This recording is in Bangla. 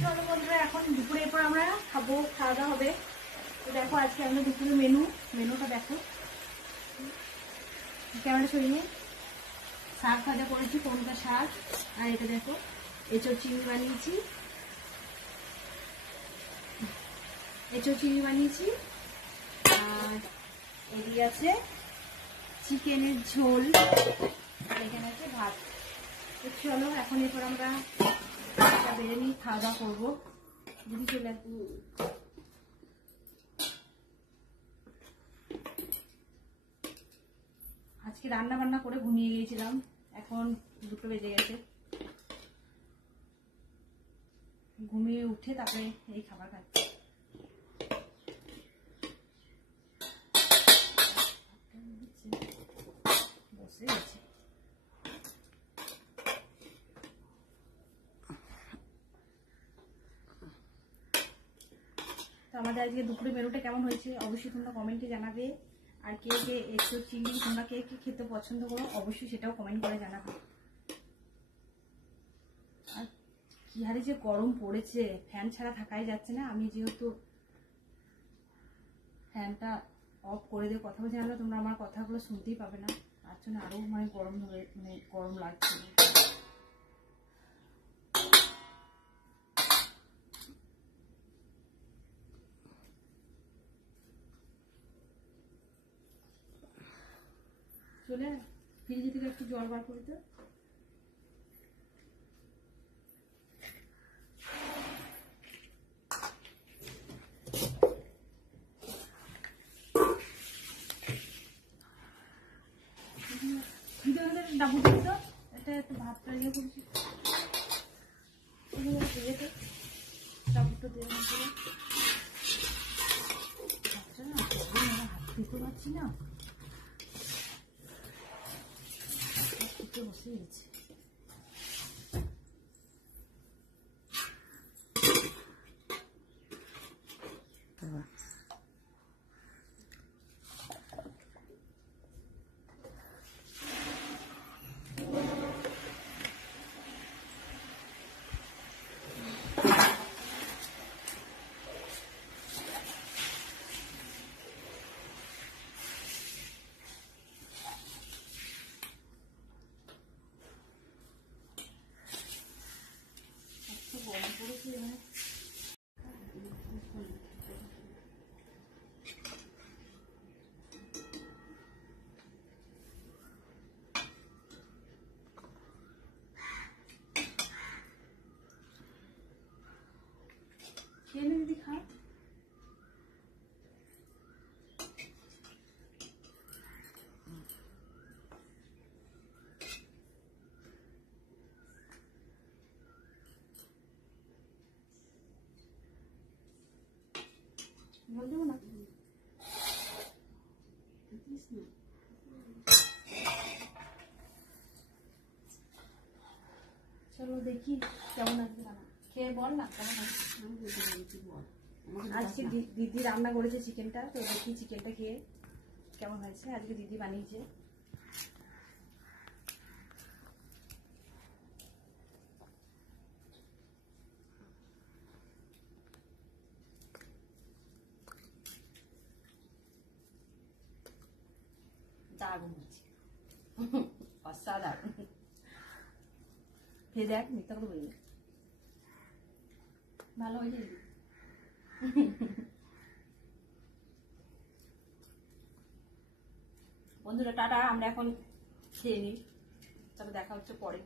চলো বন্ধুরা, এখন দুপুরের পর আমরা খাবো, খাওয়া দাওয়া হবে। তো দেখো আজকে আমরা দুপুরের মেনুটা দেখো, ক্যামেরা সরিয়ে। শাক ভাজা করেছি, কোনটা শাক, আর এটা দেখো এঁচোড় চিংড়ি বানিয়েছি, আর এদিকে আছে চিকেনের ঝোল, আর এখানে আছে ভাত। তো চলো এখন এরপর আমরা বেড়ে নিয়ে খাওয়া দাওয়া করবো। দিদি চলে আসবো। আজকে রান্না বান্না করে ঘুমিয়ে গিয়েছিলাম, এখন 2টো বেজে গেছে। ঘুমিয়ে উঠে তারপরে এই খাবার খাচ্ছি। বসে গেছে। তো আমাদের আজকে দুপুরে মেনুটা কেমন হয়েছে অবশ্যই তোমরা কমেন্টে জানাবে। আর কে কে এঁচোড় চিংড়ি তোমরা কে কে খেতে পছন্দ করো অবশ্যই সেটাও কমেন্ট করে জানাবে। আর কি হারে যে গরম পড়েছে, ফ্যান ছাড়া থাকাই যাচ্ছে না। আমি যেহেতু ফ্যানটা অফ করে দিয়ে কথা বলছি, নাহলে তোমরা আমার কথাগুলো শুনতেই পাবে না, তার জন্য আরো গরম লাগছে। চলে ফ্রিজ থেকে একটু জল বার করে তো। ডাবু দিত এটা একটু ভাতটা ইয়ে করেছি, ডাবুটা দিয়ে হাত দিতে পারছি না, বসে গেছে। খেয়ে দিদি খা। বল দেবো না, চলো দেখি কেমন আছে রান্না, খেয়ে বল না কেমন আছে। আজকে দিদি রান্না করেছে চিকেনটা, তো দেখি চিকেনটা খেয়ে কেমন হয়েছে। আজকে দিদি বানিয়েছে। দারুণ হয়েছে, অসাধারণ। খেয়ে দেখ, মিথ্যা করে বলি, ভালো হয়েছে। বন্ধুরা টাটা, আমরা এখন খেয়ে নিই, তবে দেখা হচ্ছে পরে।